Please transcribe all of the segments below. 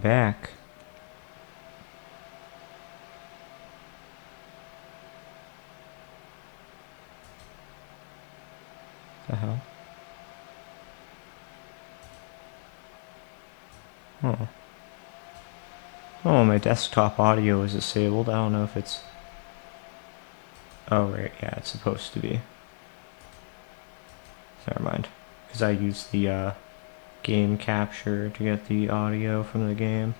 back. The hell? Oh. Oh, my desktop audio is disabled. I don't know if it's... Oh, right. Yeah, it's supposed to be. Never mind. Because I used the game capture to get the audio from the game.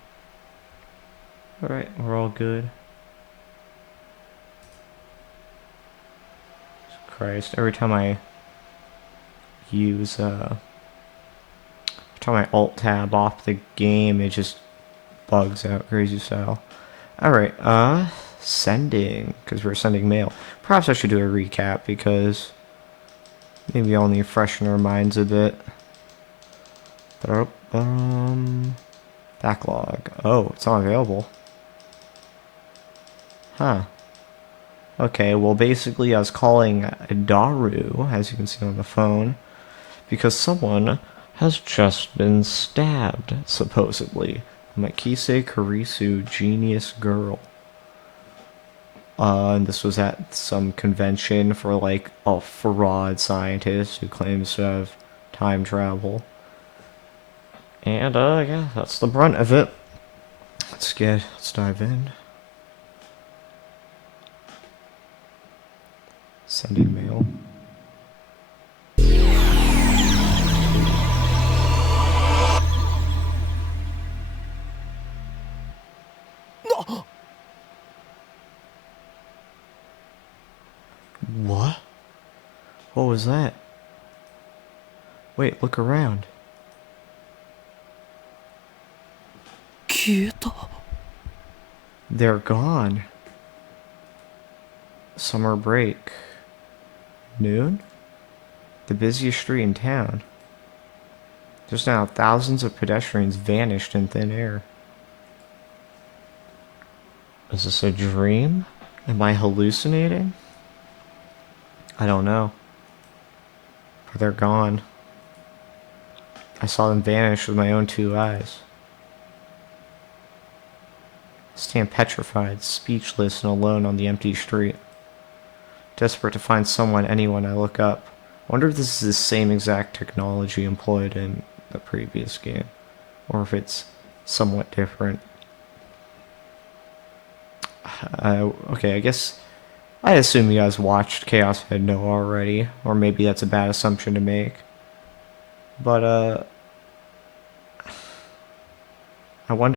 Alright, we're all good. Christ, every time I use, every time I alt-tab off the game, it just bugs out crazy style. Alright, sending, because we're sending mail. Perhaps I should do a recap, because maybe I'll need to freshen our minds a bit. Backlog. Oh, it's not available. Huh. Okay, well basically I was calling Daru, as you can see on the phone, because someone has just been stabbed, supposedly. Makise Kurisu, genius girl. And this was at some convention for like a fraud scientist who claims to have time travel. And yeah, that's the brunt of it. Let's dive in. Sending mail. What? What was that? Wait, look around. 消えた。 They're gone. Summer break. Noon? The busiest street in town. Just now, thousands of pedestrians vanished in thin air. Is this a dream? Am I hallucinating? I don't know. But they're gone. I saw them vanish with my own two eyes. I stand petrified, speechless, and alone on the empty street. Desperate to find anyone I look up. Wonder if this is the same exact technology employed in the previous game, or if it's somewhat different. Okay, I guess I assume you guys watched Chaos Head Noah already, or maybe that's a bad assumption to make. But I wonder.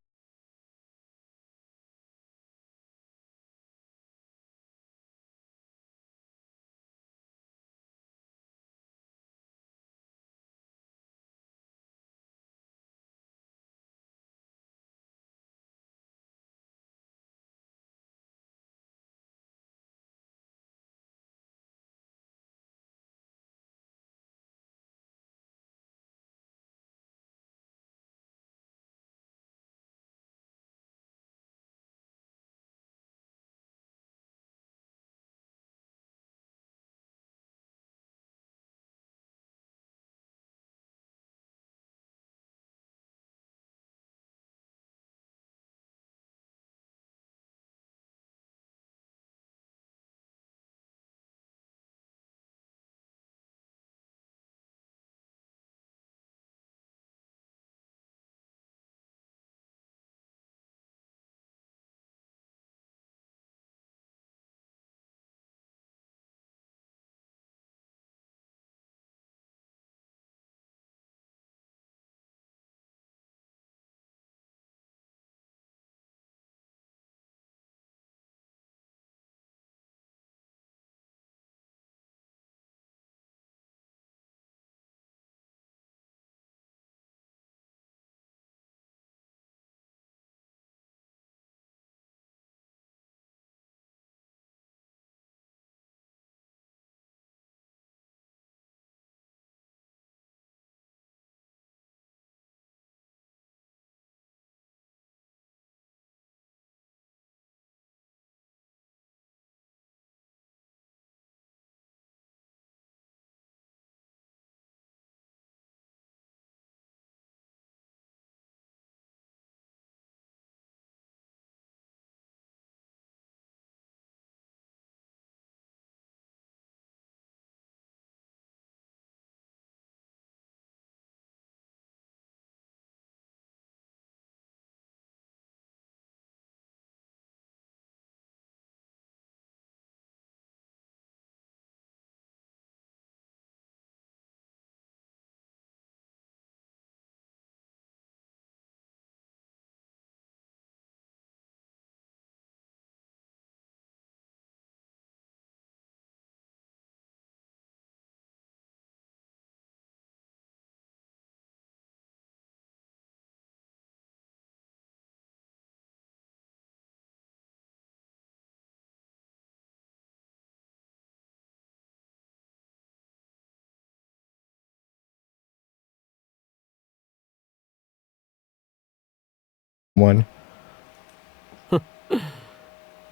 one.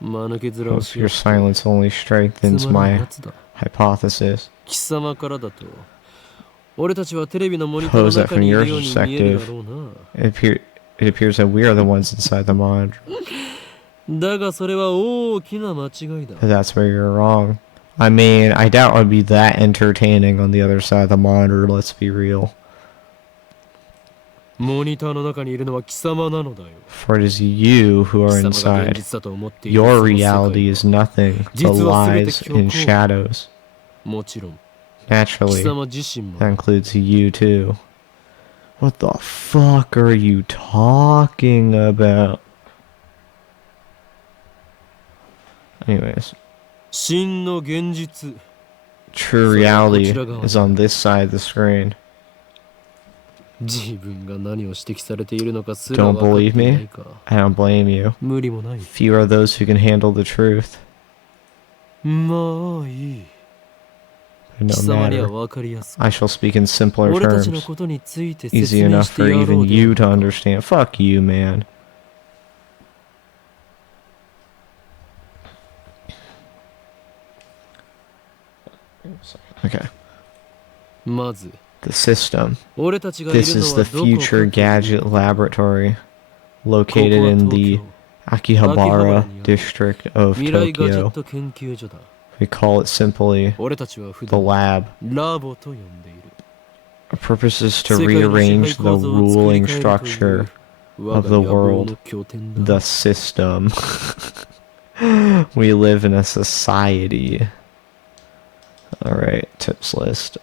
間抜け面をし Your よって silence only つ strengthens まらん my やつだ。 hypothesis. 貴様からだと俺たちはテレビのモニターの Suppose that 中 from にい your るように見えるだろうな。 it appears that we are the ones inside the monitor. だがそれは大きな間違いだ。 But that's where you're wrong. I mean, I doubt it would be that entertaining on the other side of the monitor, let's be real. モニターの中にいるのは貴様なのだよ。 For it is you who are 貴様が現 inside. 実だと思っている Your その世界は reality is nothing but 実は全て lies 虚構。 and shadows. もちろん Naturally, 貴様自身も that includes you too. What the fuck are you talking about? Anyways, 真の現実 true reality is on this side of the screen. 自分が何を指摘されているのかすら Don't 分かって believe いな me? いか。 I don't blame you. 無理もない。 Few are those who can handle the truth. まあいい。 But 貴 no 様には matter. 分かりやすく I shall speak in simpler 俺たちの terms. ことについて Easy 説明 enough して for やろ even うで you は to ないか。 understand. Fuck you, man. Okay. まず The system. 俺たちがいる This の is は the どこかという future と gadget laboratory こ located こは in 東 the 京 Akihabara district of 未来ガジェッ Tokyo. ト研究所だ。 We call it simply 俺たちは普 the 段 lab. ラボと呼んでいる。 Our purpose is to 世界の支配 rearrange the 構造を作り ruling 変えるとい structure う我 of が the 野望 world, の拠点 the だ。 system. We live in a society. Alright, tips list.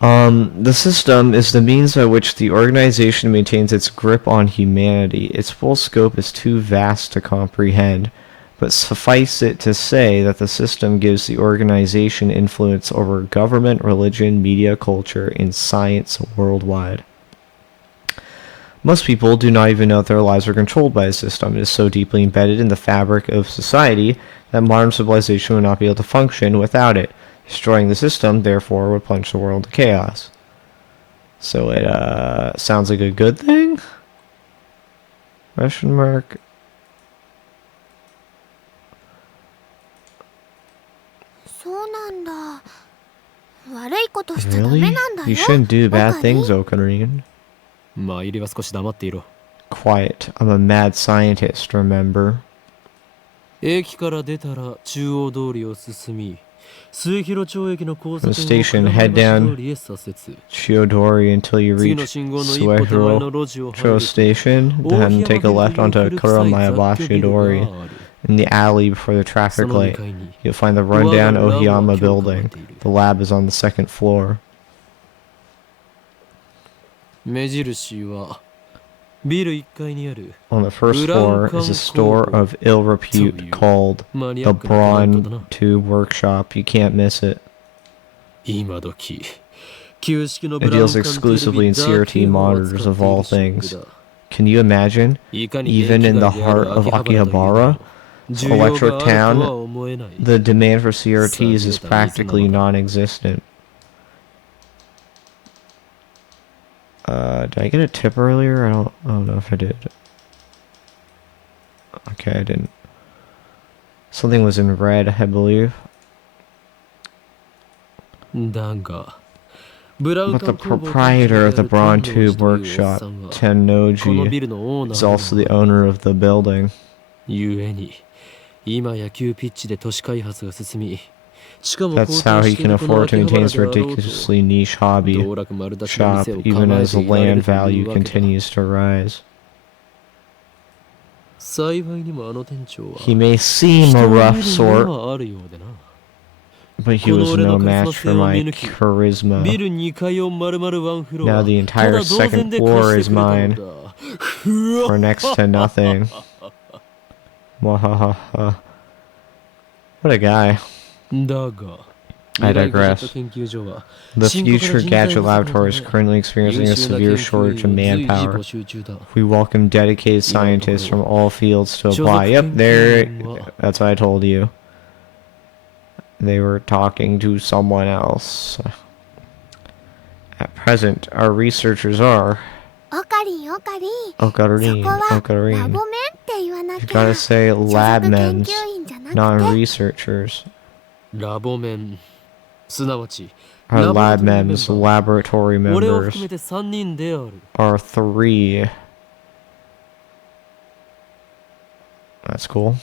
The system is the means by which the organization maintains its grip on humanity. Its full scope is too vast to comprehend, but suffice it to say that the system gives the organization influence over government, religion, media, culture, and science worldwide. Most people do not even know that their lives are controlled by a system. It is so deeply embedded in the fabric of society that modern civilization would not be able to function without it. Destroying the system, therefore, would plunge the world into chaos. So it sounds like a good thing? Question mark. そうなんだ。悪いことしちゃダメ Really? なんだよ。 You shouldn't do bad オカリ things, Okarin. まあ入りは少し黙っていろ。 Quiet. I'm a mad scientist, remember? 駅から出たら中央通りを進み、末広町駅の交差 From 点 the を station, 倉 head 橋 down 通りへ左折。 Chiodori until you 次の reach 信号の一歩手前の Suehiro 路地を入 Cho ると Station, 大 then 檜 take a 山 left ビルという onto 古臭い雑居ビル Kuramayabashi が Dori. ある。 In the alley before the そ traffic の2 light, 階に you'll find the 我が rundown ラボは Ohiyama 今日構え building. ている。 The lab is on the second floor. 目印はビル1階にある On the first floor is a store of ill repute called マニ the アックなテナントだ Brawn な。 Tube Workshop. You can't miss it. 今時旧式の It ブラウン deals 管テレ exclusively ビ in だ CRT けを monitors 扱っ of てい all るショッ things. プだ。 Can you imagine? いかに Even 電 in 気 the 街である heart of 秋葉原というの Akihabara, も需要があるとは Electric 思えない。 the demand for CRTs is practically non-existent. Did I get a tip earlier? I don't know if I did. Okay, I didn't. Something was in red, I believe. だがブラウン But 管 the 工房 proprietor of the 店 Brawn 長である Tube 天王寺というおっさん Workshop, はこのビ Tennoji, ルのオーナ is ー also で the もある。 owner of the building. ゆえに今や急ピッチで都市開発が進み、しかも That's how he してい can るこの afford 秋 to 葉 maintain 原 his であろうと ridiculously niche hobby 道楽丸出しの shop, 店を even 構え as て the いられ land るとい value うわけだ。 continues to rise. 幸いにもあの店長は He may seem 人 a を見る rough 目 sort, はあるようでな。 but he この was 俺の no カリスマ match 性 for を見 my 抜き、ビ charisma. ル2階を丸々ワンフロ Now ア、 the た entire だ同然 second で floor 貸 is してくれた mine のだ。 for next to nothing. Wahahaha. What a guy. だが I 未来ガジェット digress. 研究所は The 深刻な future 人材 gadget 不足のた laboratory is め currently experiencing 優 a 秀な severe 研究 shortage 員 of を随時 manpower. 募集中だ。 We welcome dedicated scientists from all fields to apply. Yep, there. That's what I told you. They were talking to someone else. At present, our researchers are. オカリンオカリン。そ Ocarine, こはラ Ocarine. ボメンって言わな You きゃ。 gotta say 所 lab 属研 men's, 究員じゃなく not て。 researchers. ラボメン、すなわち Our ラボラ lab トリーメン men's, バー laboratory 俺を含め members て3人である。 are 3. That's cool.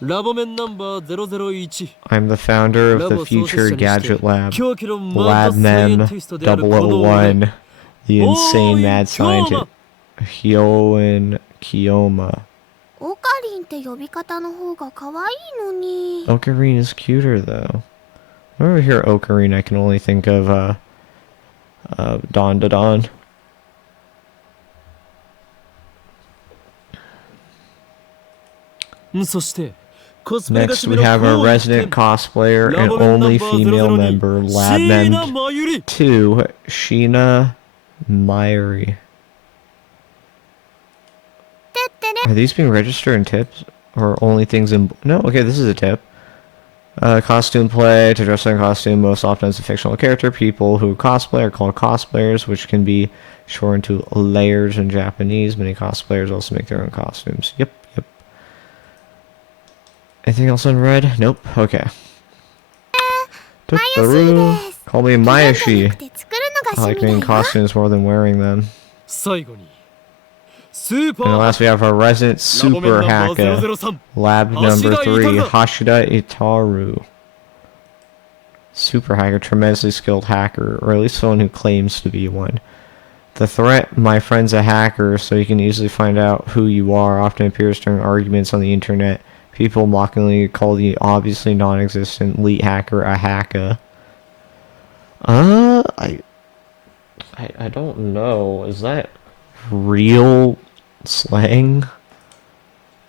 ラボメンナンバー001。 I'm the founder of ラ the ボ創設 future 者にして gadget lab. 狂気のマッ Lab ドサイエン Mem ティストであるこの俺。 001, the insane mad 京馬 scientist. Hyoin Kiyoma. オカリンって呼び方の方が可愛いのに。 Ocarine is cuter though. Whenever I hear Ocarine, I can only think of Don Da Don. そしてコスプレが Next, 締め we の have our 後一 resident 点 cosplayer ラ and ボメンナ only ンバー female 002 member, 椎 Lab 名 Mem 真由里。 2, Sheena Myri. てってれ。 Are these being registered in tips? Or only things in... No, okay, this is a tip. Costume play. To dress in costume most often as a fictional character. People who cosplay are called cosplayers, which can be shortened to layers in Japanese. Many cosplayers also make their own costumes. Yep, yep. Anything else on red? Nope. Okay. Totoro. Call me 気分が良 Mayashi. くて作るのが I like 趣 making 味だよ。 costumes more than wearing them. 最後にスーパ And ー last we have our resident ラボメン super ナンバ hacker. ー003 Lab number 3, Hashida Hashida Itaru. Super hacker, tremendously skilled hacker, or at least someone who claims to be one. The threat, my friend's a hacker, so he can easily find out who you are, often appears during arguments on the internet. People mockingly call the obviously non-existent elite hacker a hacker. I don't know. Is that real slang?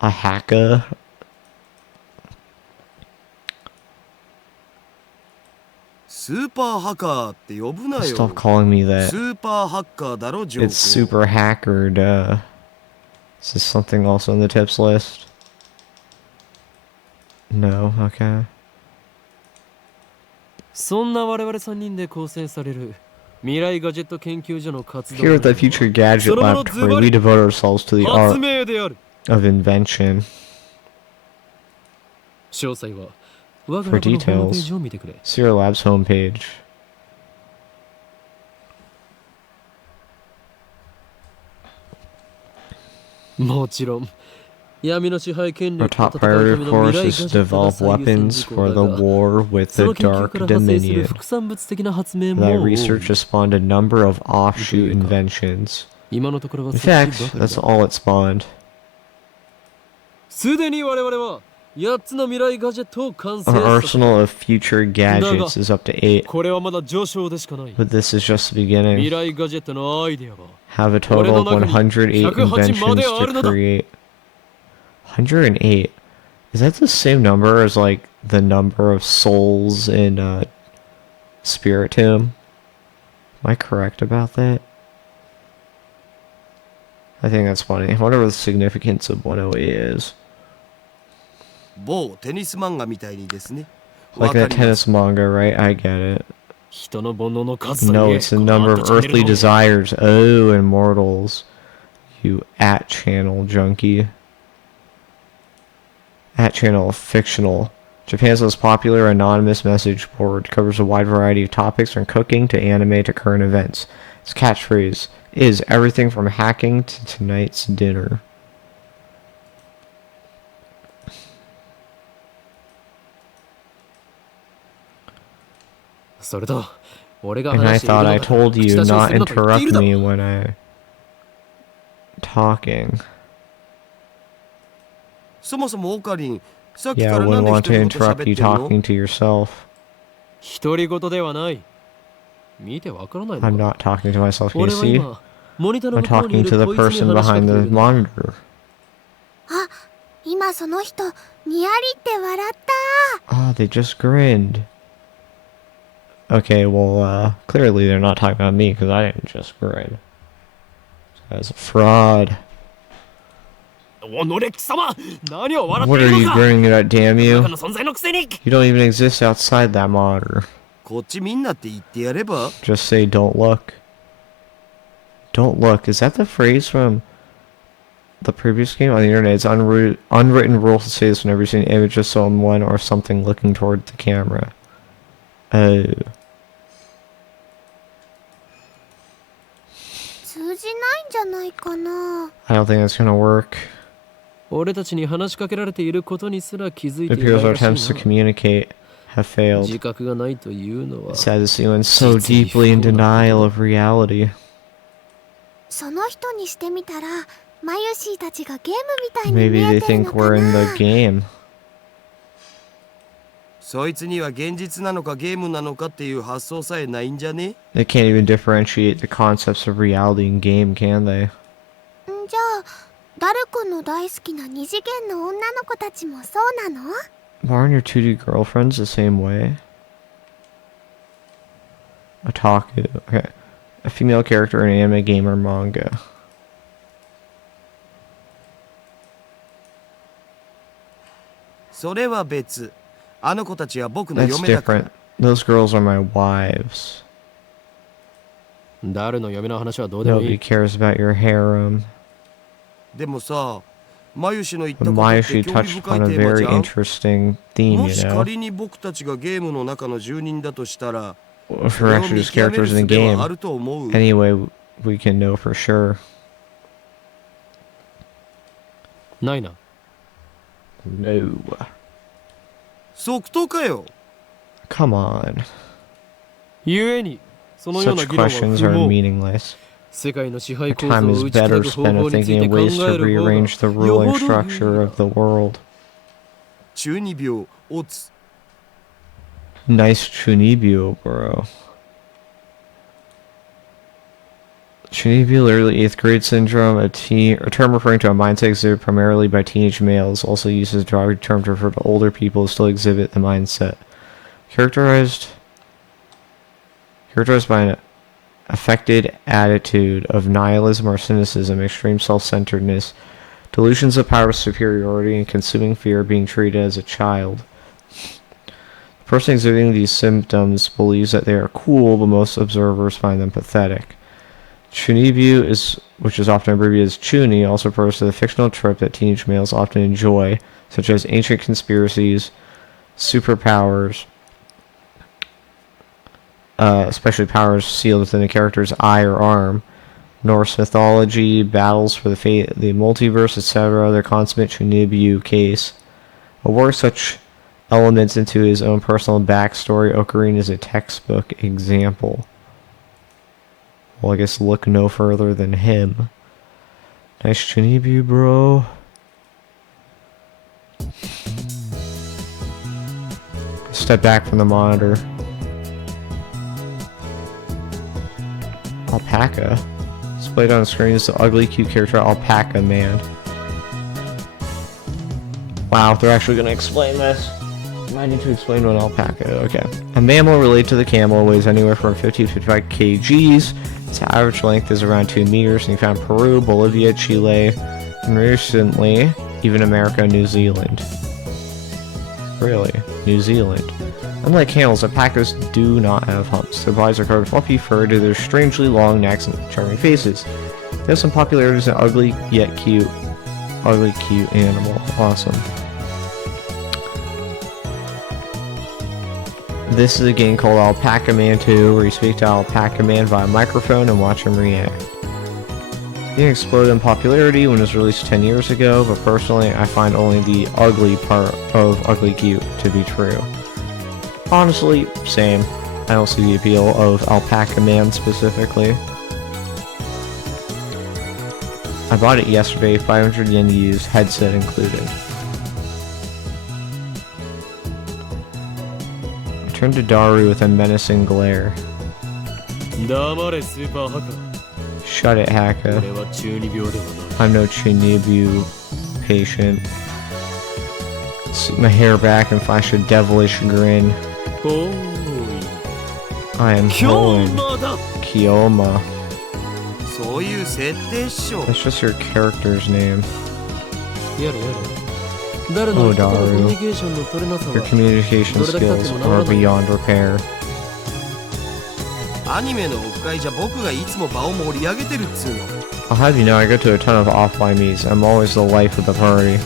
A hacker? スーパーハッカーって呼ぶなよ。 Stop calling me ス that. ーパーハッカーだろ、ジョーコ。 It's super hacker, duh. Is this something also on the tips list? No, okay. そんな我々3人で構成される未来ガジェット研究所の活動 Here at the Future Gadget Laboratory, we devote ourselves to the 発 art 明である。 of invention. 詳細は我が For ラボのホームペー details, ジを見てくれ。 see our lab's homepage. もちろん闇の支配権 Our 力と top 戦う priority, た of めの course, 未来 is ガ to ジェットが develop 最優先 weapons 事項 for だ the が war with そ the の研究 Dark から派生する Dominion. 副産物的な発明も That 多い。 research has spawned a number of offshoot というか inventions. 今のところは In そっちば fact, かり that's だ。 all it spawned. すでに我々は8つの未来ガジェットを完成 Our させた。 arsenal of future gadgets is up to 8, これはまだ序章でしかない。 but this is just the 未 beginning. 来ガジェットのアイデアは Have a total of 108 inventions to create. 108? Is that the same number as, like, the number of souls in, Spirit Tomb? Am I correct about that? I think that's funny. I wonder what the significance of 108 is. 某テニス漫画みたいにですね。 Like わか that ります tennis manga, right? I get it. 人の煩悩の数と No, いえ it's the この number ア of ットチャンネル earthly の desires. Oh, immortals. You at-channel junkie. At-channel fictional. Japan's most popular anonymous message board covers a wide variety of topics from cooking to anime to current events. Its catchphrase is everything from hacking to tonight's dinner. それと俺が And I 話している thought の I だ told 口 you 出しをす not るなと言っている interrupt だろ me when I talking. そもそもオカリン、さっきか Yeah, I らなん wouldn't で want 人 to のこと interrupt 喋 you ってんの？ talking to yourself. 独り言ではない。見てわからないの I'm か。 not talking to myself. Can you 俺は see? 今モニターの I'm 向こうにい talking る to the こいつに person 話しかけ behind てい the るんだ。 monitor. あ、今その人にやりって笑った。 Oh, they just grinned. Okay, well, clearly they're not talking about me because I didn't just grin. This guy's a fraud. おのれ貴様、何を笑っ What てい are る you のか。 grinning at, damn 中 you? の存在のくせに。 You don't even exist outside that monitor. こっちみんなって言ってやれば？ Just say don't look. Don't look. Is that the phrase from the previous game on the internet? It's unwritten rule to say this whenever you see an image of someone or something looking toward the camera. Oh. 通じないんじゃないかな。 I don't think that's gonna work. 俺たちに話しかけられていることにすら気づい It ていな appears い our らしい attempts to な。 communicate have failed. 自覚がないというのは It's sad to see one so deeply in denial of reality. その人にしてみたら、マユシーたちがゲームみたいに見 Maybe え they てるの think か we're in な。 the game. そいつには現実なのかゲームなのかっていう発想さえないんじゃね？ They can't even differentiate the concepts of reality and game, can they? んじゃあ、ダル君の大好きな二次元の女の子たちもそうなの？ Aren't your 2D girlfriends the same way? Otaku. Okay. A female character in anime, game, or manga. それは別。あの子たちは僕の That's 嫁だから。 different. Those girls are my wives. 誰の嫁の話はどうでもい Nobody い。 cares about your harem. でもさ、マユシの言った But ことっ Mayoshi て興味 touched 深い upon a テーマ very じゃん。 interesting theme, も you し know? 仮に僕たちがゲームの中の住人だとしたら、 If そ we're れを actually 見 just 極める characters in 術 the はあ game. ると思う。 Anyway, we can know for sure. ないな。No. 即答かよ。 Come on. ゆえに、そのような Such 議論は questions 不 are 毛。 meaningless. 世界の支配 Our 構造 time を is 打ち砕 better く方 spent 法 of につい thinking て of 考 ways え to る方 rearrange the がよ ruling ほど有 structure 利 of the だ。 world. 中二病、オツ。 Nice Chunibyo, bro. Chunibyo, literally 8th grade syndrome, a term referring to a mindset exhibited primarily by teenage males, also used as a derogatory term to refer to older people who still exhibit the mindset. Characterized by an affected attitude of nihilism or cynicism, extreme self-centeredness, delusions of power superiority, and consuming fear of being treated as a child. The person exhibiting these symptoms believes that they are cool, but most observers find them pathetic. Chunibyo, which is often abbreviated as Chuni, also refers to the fictional trope that teenage males often enjoy, such as ancient conspiracies, superpowers, especially powers sealed within a character's eye or arm, Norse mythology, battles for the multiverse, etc. Their consummate Chunibyo case. A work such elements into his own personal backstory, Ocarina is a textbook example. Well, I guess look no further than him. Nice Chunibyo, bro. Step back from the monitor. Alpaca. Displayed on the screen is the ugly, cute character Alpaca Man. Wow, they're actually gonna explain this. I need to explain what alpaca. Okay. A mammal related to the camel, weighs anywhere from 50 to 55 kgs. Its average length is around 2 meters, and you found Peru, Bolivia, Chile, and recently, even America and New Zealand. Really? New Zealand. Unlike camels, alpacas do not have humps. Their bodies are covered with fluffy fur due to their strangely long necks and charming faces. They have some popularity as an ugly yet cute animal. Awesome. This is a game called Alpaca Man 2, where you speak to Alpaca Man via microphone and watch him react. The game exploded in popularity when it was released 10 years ago, but personally I find only the ugly part of ugly cute to be true. Honestly, same. I don't see the appeal of Alpaca Man specifically. I bought it yesterday, 500 yen used, headset included. Turn to Daru with a menacing glare. 黙れスーパーハカ。 Shut it, Haka. 俺は中二病ではない。 I'm no Chunibyo patient. Sweep my hair back and flash a devilish grin. おーい。 I am 今 Hoenn 日まだ。 Kyoma. そういう設定っしょ。 That's just your character's name. やれやれ。誰の Oh, 人とのコ Daru. ミュニケーションの取れなさ Your は communication skills are beyond repair. アニメのオフ会じゃ僕がいつも場を盛り上げてるっつうの。 I'll have you know I go to a ton of offline meets. I'm always the life of the party.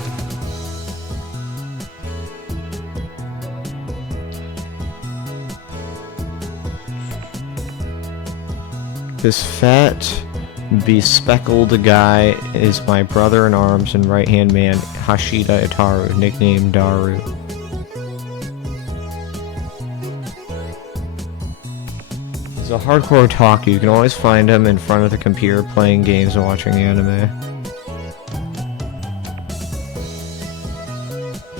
This fat, bespectacled guy is my brother in arms and right-hand man, Hashida Itaru, nicknamed Daru. He's a hardcore otaku. You can always find him in front of the computer playing games and watching anime.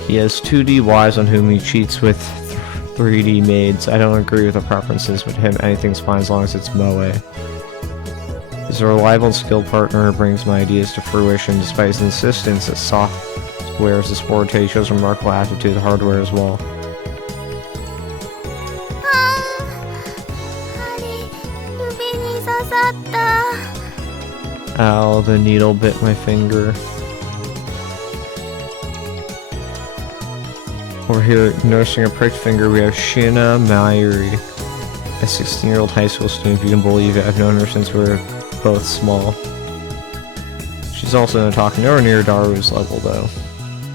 He has 2D wives on whom he cheats with 3D maids. I don't agree with the preferences, but to him anything's fine as long as it's moe. He's a reliable and skilled partner who brings my ideas to fruition despite his insistence that software is a sport. He shows remarkable aptitude to hardware as well. 針指に刺さった。 Ow, the needle bit my finger. Over here, noticing a pricked finger, we have Shina Mayuri, a 16-year-old high school student, if you can believe it. I've known her since we were both small. She's also an otaku, nowhere near Daru's level though.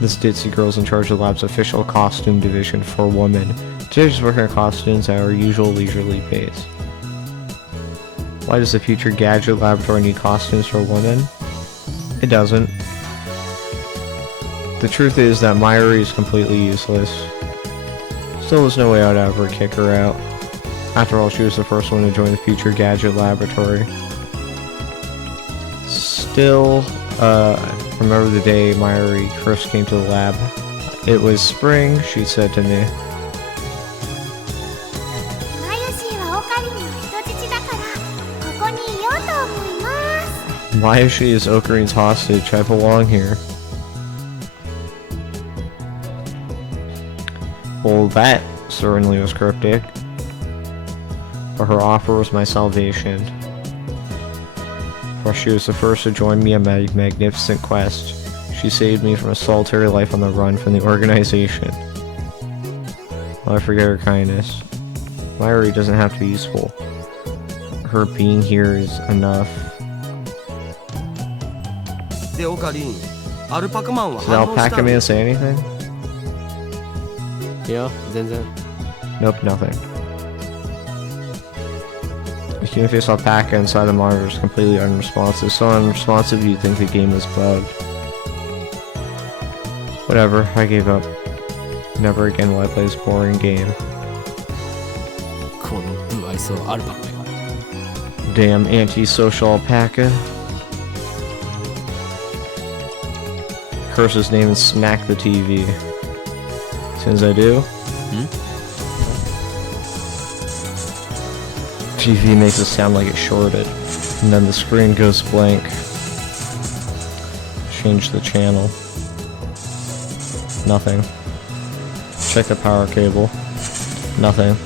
This ditzy girl's in charge of the lab's official costume division for women. Today she's working on costumes at our usual leisurely pace. Why does the future gadget laboratory need costumes for women? It doesn't. The truth is that Mayuri is completely useless. Still, there's no way I'd ever kick her out. After all, she was the first one to join the future gadget laboratory. Still, remember the day Mayuri first came to the lab. It was spring, she said to me. マユシーはオカリンの人質だからここにいようと思います。 Mayushi is Okarin's hostage. I belong here. Well, that certainly was cryptic. But her offer was my salvation. For she was the first to join me on my magnificent quest. She saved me from a solitary life on the run from the organization. I'll forget her kindness. Mayuri doesn't have to be useful. Her being here is enough. でオカリン、アルパカマンは Did 反応した Alpaca Man say anything? いや全然。 Nope, nothing. The human face alpaca inside the monitor is completely unresponsive. So unresponsive you'd think the game was bugged. Whatever, I gave up. Never again will I play this boring game. この不愛想アルパカよ。 Damn antisocial alpaca. Curse his name and smack the TV. As soon as I do, TV makes it sound like it's shorted, and then the screen goes blank. Change the channel. Nothing. Check the power cable. Nothing.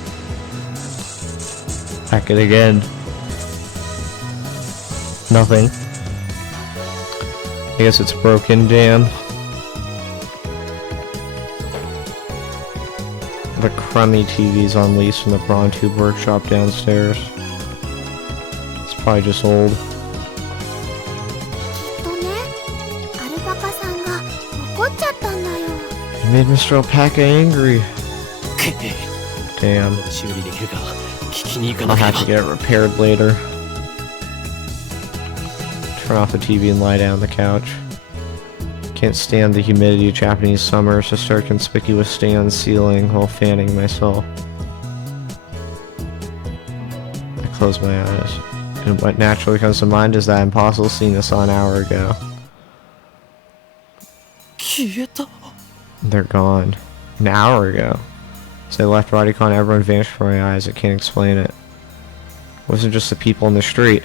Hack it again. Nothing. I guess it's broken, damn. The crummy TV's on lease from the Braun Tube workshop downstairs. It's probably just old. きっとね、アルパカさんが怒っちゃったんだよ。 You made Mr. Alpaca angry. くっ Damn. 修理できるか聞きに行か I'll なけれ have ば to get it repaired later. Turn off the TV and lie down on the couch. Can't stand the humidity of Japanese summer, so start conspicuous stain on the ceiling while fanning myself. I close my eyes, and what naturally comes to mind is that impossible scene I saw an hour ago. 消えた。 They're gone. An hour ago. As I left Radicon, everyone vanished from my eyes. I can't explain it. It wasn't just the people in the street.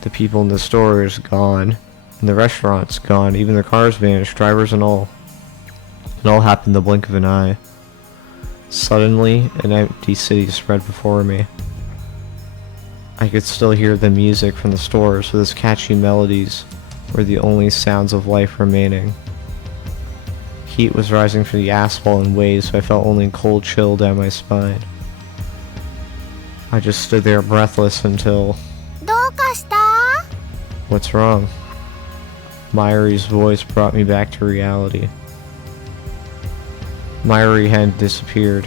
The people in the stores gone. And the restaurants gone. Even the cars vanished, drivers and all. It all happened in the blink of an eye. Suddenly, an empty city spread before me. I could still hear the music from the stores, with its catchy melodies were the only sounds of life remaining. Heat was rising from the asphalt in waves, so I felt only a cold chill down my spine. I just stood there breathless until... どうかした？ What's wrong? Myri's voice brought me back to reality. Myri had disappeared.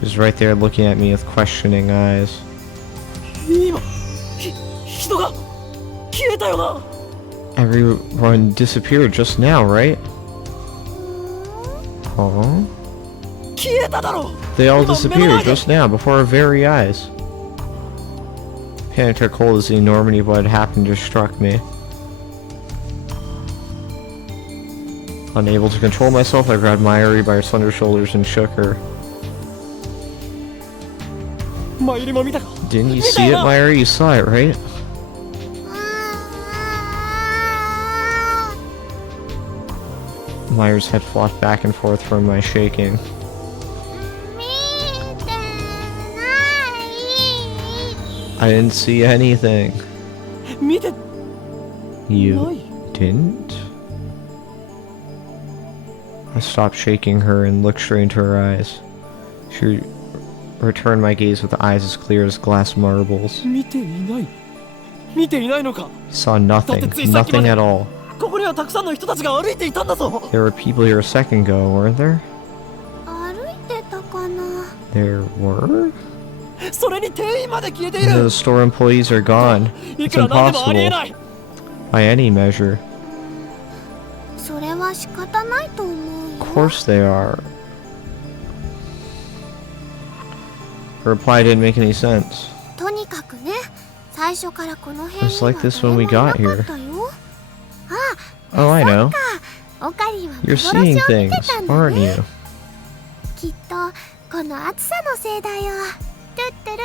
She was right there looking at me with questioning eyes. 今人が消えたよな。 Everyone disappeared just now, right? Huh? 消えただろ。 They all 今目の disappeared 前で just now, before our very eyes. Panic took hold as the enormity of what had happened just struck me. Unable to control myself, I grabbed Myri by her slender shoulders and shook her. マユリも見たか。 Didn't you see it, Myri? You saw it, right? Myri's head flopped back and forth from my shaking. 見てない。 I didn't see anything. 見て You ない。 didn't? I stopped shaking her and looked straight into her eyes. She returned my gaze with eyes as clear as glass marbles. 見ていない。見ていないのか。 Saw nothing. Nothing at all. ここにはたくさんの人たちが歩いていたんだぞ。 There were people here a second ago, weren't there? 歩いてたかな。 There were? それに店員まで消えてい No, る。 the store employees are gone. い It's くらなんでもありえ impossible. ない。 By any measure. それは仕方ないと思うよ。 Of course they are. Her reply didn't make any sense. とにかくね、最初からこの辺に It's は like this when we 誰も got いな here. かったよ。 Oh, I know. オカリンは You're 幻を seeing 見て things, たんだ aren't ね。 you? きっとこの暑さのせいだよ。トゥットゥル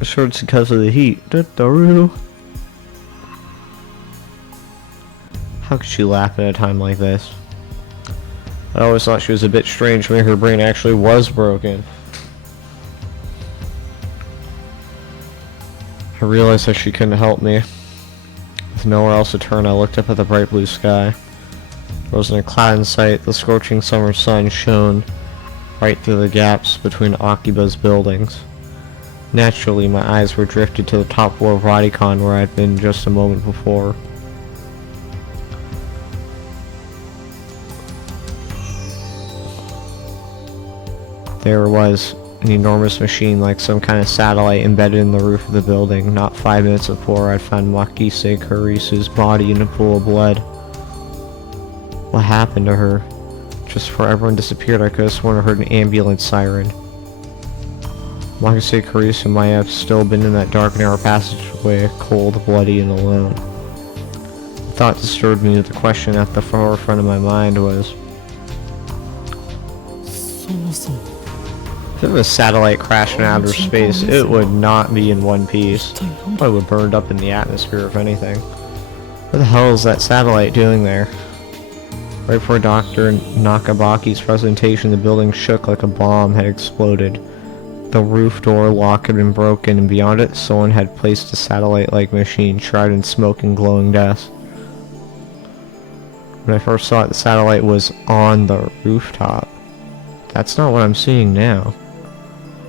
I'm sure it's because of the heat. Daru. How could she laugh at a time like this? I always thought she was a bit strange. Maybe her brain actually was broken. I realized that she couldn't help me. With nowhere else to turn, I looked up at the bright blue sky. There wasn't a cloud in sight. The scorching summer sun shone right through the gaps between Akiba's buildings. Naturally, my eyes were drifted to the top floor of Radicon where I'd been just a moment before. There was an enormous machine like some kind of satellite embedded in the roof of the building. Not 5 minutes before, I'd found Makise Karisu's body in a pool of blood. What happened to her? Just before everyone disappeared, I could have sworn I heard an ambulance siren. Makise Karisu might have still been in that dark narrow passageway, cold, bloody, and alone. The thought disturbed me, but the question at the forefront of my mind was, そもそも if it was a satellite crashing in outer space, it would not be in one piece. 一体なんだ。 Probably would burned up in the atmosphere, if anything. What the hell is that satellite doing there? Right before Dr. Nakabaki's presentation, the building shook like a bomb had exploded. The roof door lock had been broken, and beyond it, someone had placed a satellite-like machine shrouded in smoke and glowing dust. When I first saw it, the satellite was on the rooftop. That's not what I'm seeing now.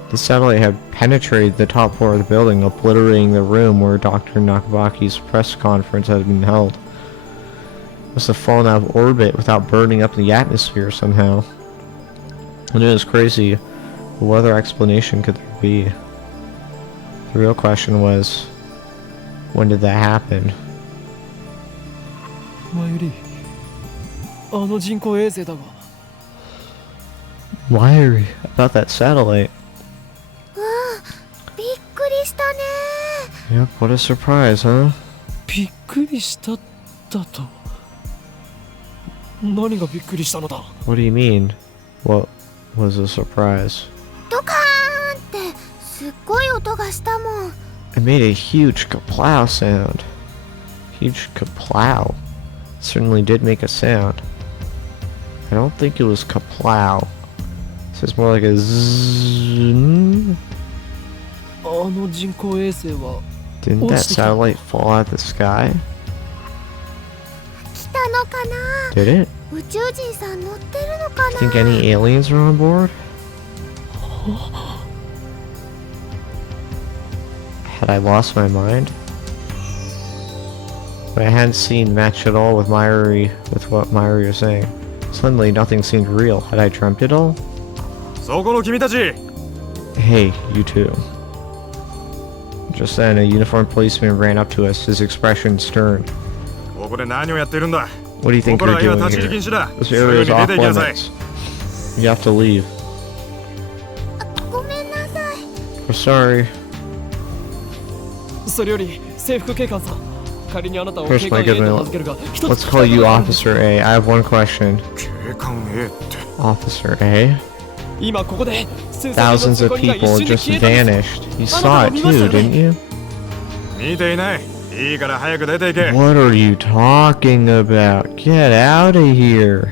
The satellite had penetrated the top floor of the building, obliterating the room where Dr. Nakabaki's press conference had been held. It must have fallen out of orbit without burning up the atmosphere somehow. I knew it was crazy, but what other explanation could there be? The real question was, when did that happen? マユリ、あの人工衛星だが。 Why about that satellite? びっくりしたね。 Yep, what a surprise, huh? びっくりしただと。何がびっくりしたのだ。 What do you mean? What was a surprise? ドカーンってすっごい音がしたもん。 It made a huge kaplow sound. Huge kaplow. Certainly did make a sound. I don't think it was kaplow. So it's more like a zzz. あの人工衛星は Didn't that satellite fall out of the sky? 来たのかな。 Did it? 宇宙人さん乗ってるのか Think any aliens are on board? あ Had I lost my mind? But I hadn't seen match at all with what Myri was saying. Suddenly, nothing seemed real. Had I dreamt it all? そこの君たち Hey, you two. Just then, a uniformed policeman ran up to us, his expression stern. ここで何をやっているんだ What do you こ think こら you're は今 doing 立ち入り here? 禁止だ This すぐ area に is 出 off て行きなさい limits. You have to leave. ごめんなさい。 We're sorry. それより制服警官さん、仮にあなたを First, 警 my 官 A と goodness. 名付けるが、一つ Let's call you 聞きたいことがあるんです。 Officer A. I have one question. 警官 A って Officer A? 今ここで数千人の Thousands 通 of 行人が一 people 瞬で just 消えたんです。 vanished. You saw it too, didn't you? 見ていないいいから早く出て行け What are you talking about? Get out of here!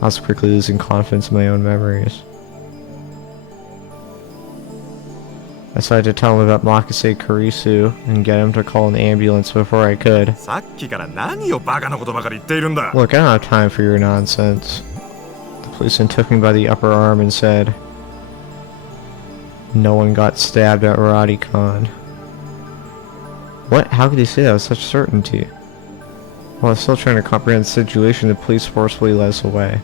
I was quickly losing confidence in my own memories. I decided to tell him about Makase Kurisu and get him to call an ambulance before I could. さっきから何をバカなことばかり言っているんだ Look, I don't have time for your nonsense. The policeman took me by the upper arm and said, "No one got stabbed at Radicon." What? How could he say that with such certainty? While I was still trying to comprehend the situation, the police forcefully led us away.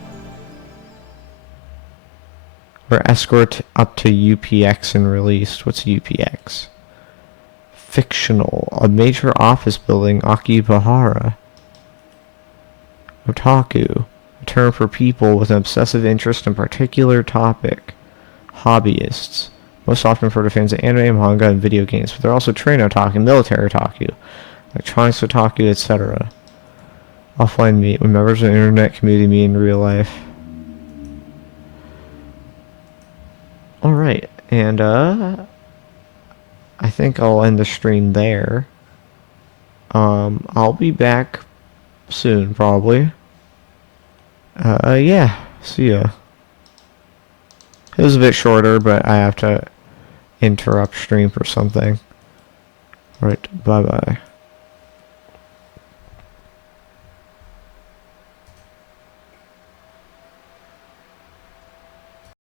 We're escorted up to UPX and released. What's UPX? Fictional. A major office building, Akibahara. Otaku. A term for people with an obsessive interest in a particular topic. Hobbyists. Most often refer to fans of anime, manga, and video games, but they're also train otaku, military otaku, electronics otaku, etc. Offline meet, when members of the internet community meet in real life. Alright, and I think I'll end the stream there. I'll be back soon, probably. Yeah, see ya. It was a bit shorter, but I have to interrupt stream for something. Alright, bye-bye.